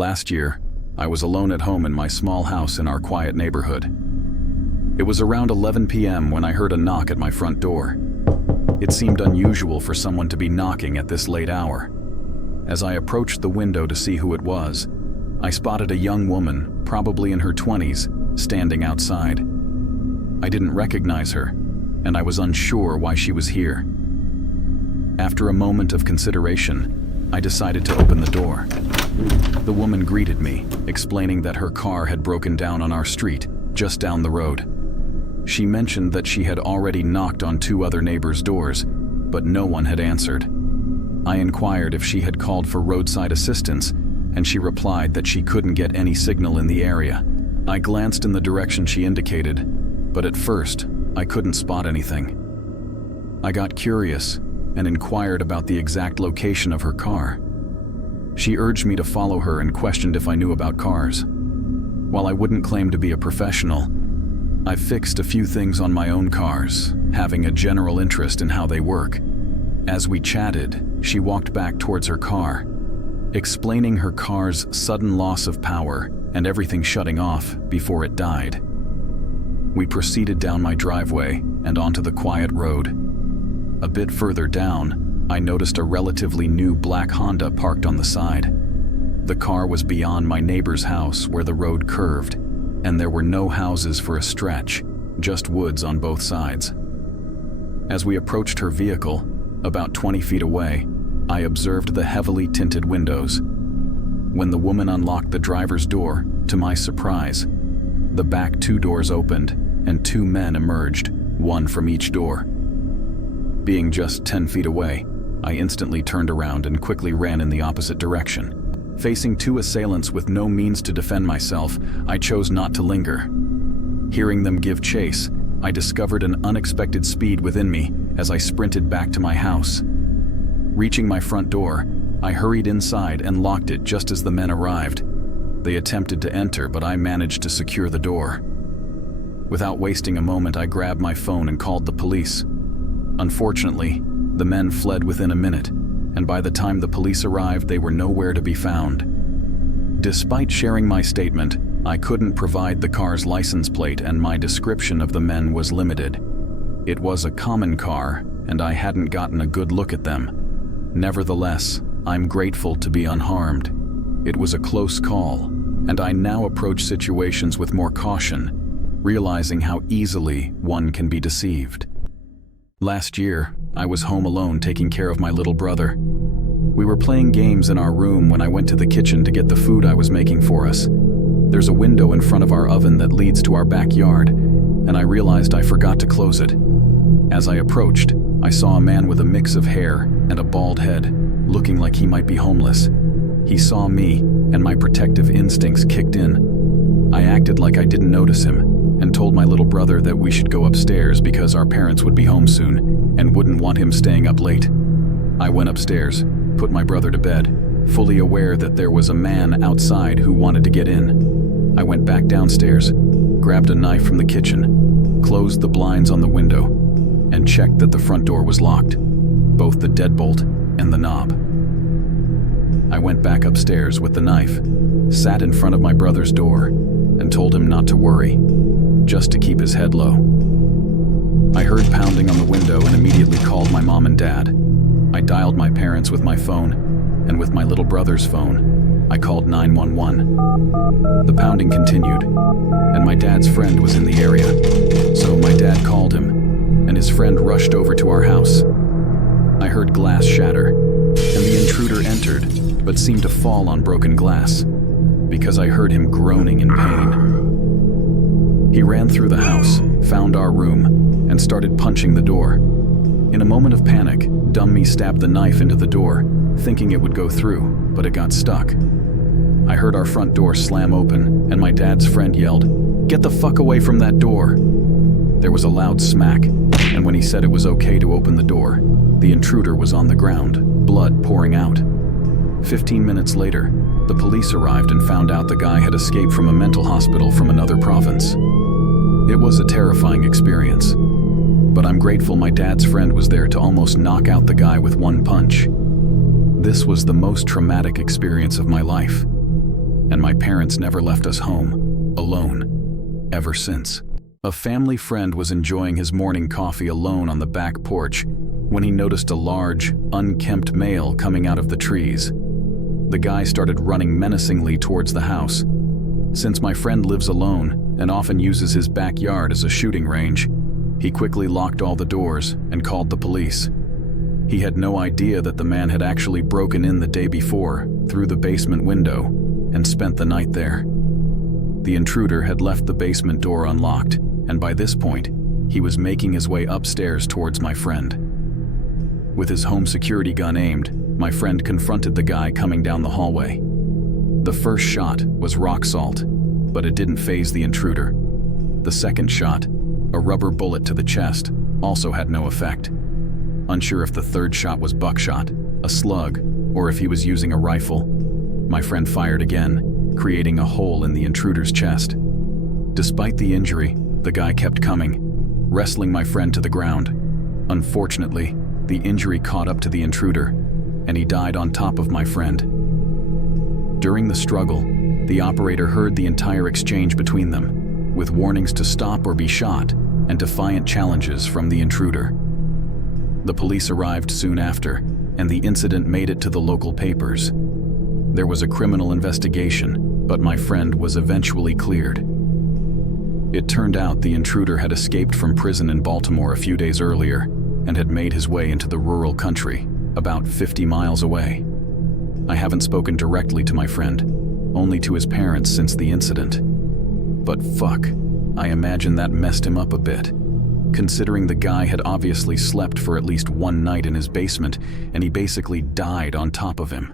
Last year, I was alone at home in my small house in our quiet neighborhood. It was around 11 p.m. when I heard a knock at my front door. It seemed unusual for someone to be knocking at this late hour. As I approached the window to see who it was, I spotted a young woman, probably in her 20s, standing outside. I didn't recognize her, and I was unsure why she was here. After a moment of consideration, I decided to open the door. The woman greeted me, explaining that her car had broken down on our street, just down the road. She mentioned that she had already knocked on 2 other neighbors' doors, but no one had answered. I inquired if she had called for roadside assistance, and she replied that she couldn't get any signal in the area. I glanced in the direction she indicated, but at first, I couldn't spot anything. I got curious and inquired about the exact location of her car. She urged me to follow her and questioned if I knew about cars. While I wouldn't claim to be a professional, I fixed a few things on my own cars, having a general interest in how they work. As we chatted, she walked back towards her car, explaining her car's sudden loss of power and everything shutting off before it died. We proceeded down my driveway and onto the quiet road. A bit further down, I noticed a relatively new black Honda parked on the side. The car was beyond my neighbor's house where the road curved, and there were no houses for a stretch, just woods on both sides. As we approached her vehicle, about 20 feet away, I observed the heavily tinted windows. When the woman unlocked the driver's door, to my surprise, the back 2 doors opened and 2 men emerged, one from each door. Being just 10 feet away, I instantly turned around and quickly ran in the opposite direction. Facing 2 assailants with no means to defend myself, I chose not to linger. Hearing them give chase, I discovered an unexpected speed within me as I sprinted back to my house. Reaching my front door, I hurried inside and locked it just as the men arrived. They attempted to enter, but I managed to secure the door. Without wasting a moment, I grabbed my phone and called the police. Unfortunately, the men fled within a minute, and by the time the police arrived, they were nowhere to be found. Despite sharing my statement, I couldn't provide the car's license plate, and my description of the men was limited. It was a common car, and I hadn't gotten a good look at them. Nevertheless, I'm grateful to be unharmed. It was a close call, and I now approach situations with more caution, realizing how easily one can be deceived. Last year, I was home alone taking care of my little brother. We were playing games in our room when I went to the kitchen to get the food I was making for us. There's a window in front of our oven that leads to our backyard, and I realized I forgot to close it. As I approached, I saw a man with a mix of hair and a bald head, looking like he might be homeless. He saw me, and my protective instincts kicked in. I acted like I didn't notice him, and told my little brother that we should go upstairs because our parents would be home soon and wouldn't want him staying up late. I went upstairs, put my brother to bed, fully aware that there was a man outside who wanted to get in. I went back downstairs, grabbed a knife from the kitchen, closed the blinds on the window, and checked that the front door was locked, both the deadbolt and the knob. I went back upstairs with the knife, sat in front of my brother's door, and told him not to worry, just to keep his head low. I heard pounding on the window and immediately called my mom and dad. I dialed my parents with my phone, and with my little brother's phone, I called 911. The pounding continued, and my dad's friend was in the area, so my dad called him, and his friend rushed over to our house. I heard glass shatter, and the intruder entered, but seemed to fall on broken glass, because I heard him groaning in pain. He ran through the house, found our room, and started punching the door. In a moment of panic, dumb me stabbed the knife into the door, thinking it would go through, but it got stuck. I heard our front door slam open, and my dad's friend yelled, "Get the fuck away from that door!" There was a loud smack, and when he said it was okay to open the door, the intruder was on the ground, blood pouring out. 15 minutes later, the police arrived and found out the guy had escaped from a mental hospital from another province. It was a terrifying experience, but I'm grateful my dad's friend was there to almost knock out the guy with one punch. This was the most traumatic experience of my life. and my parents never left us home, alone, ever since. A family friend was enjoying his morning coffee alone on the back porch when he noticed a large, unkempt male coming out of the trees. The guy started running menacingly towards the house. Since my friend lives alone and often uses his backyard as a shooting range, he quickly locked all the doors and called the police. He had no idea that the man had actually broken in the day before through the basement window and spent the night there. The intruder had left the basement door unlocked, and by this point, he was making his way upstairs towards my friend. With his home security gun aimed, my friend confronted the guy coming down the hallway. The first shot was rock salt, but it didn't faze the intruder. The second shot, a rubber bullet to the chest, also had no effect. Unsure if the third shot was buckshot, a slug, or if he was using a rifle, my friend fired again, creating a hole in the intruder's chest. Despite the injury, the guy kept coming, wrestling my friend to the ground. Unfortunately, the injury caught up to the intruder, and he died on top of my friend. During the struggle, the operator heard the entire exchange between them, with warnings to stop or be shot, and defiant challenges from the intruder. The police arrived soon after, and the incident made it to the local papers. There was a criminal investigation, but my friend was eventually cleared. It turned out the intruder had escaped from prison in Baltimore a few days earlier and had made his way into the rural country, about 50 miles away. I haven't spoken directly to my friend, only to his parents since the incident. But fuck, I imagine that messed him up a bit, considering the guy had obviously slept for at least one night in his basement and he basically died on top of him.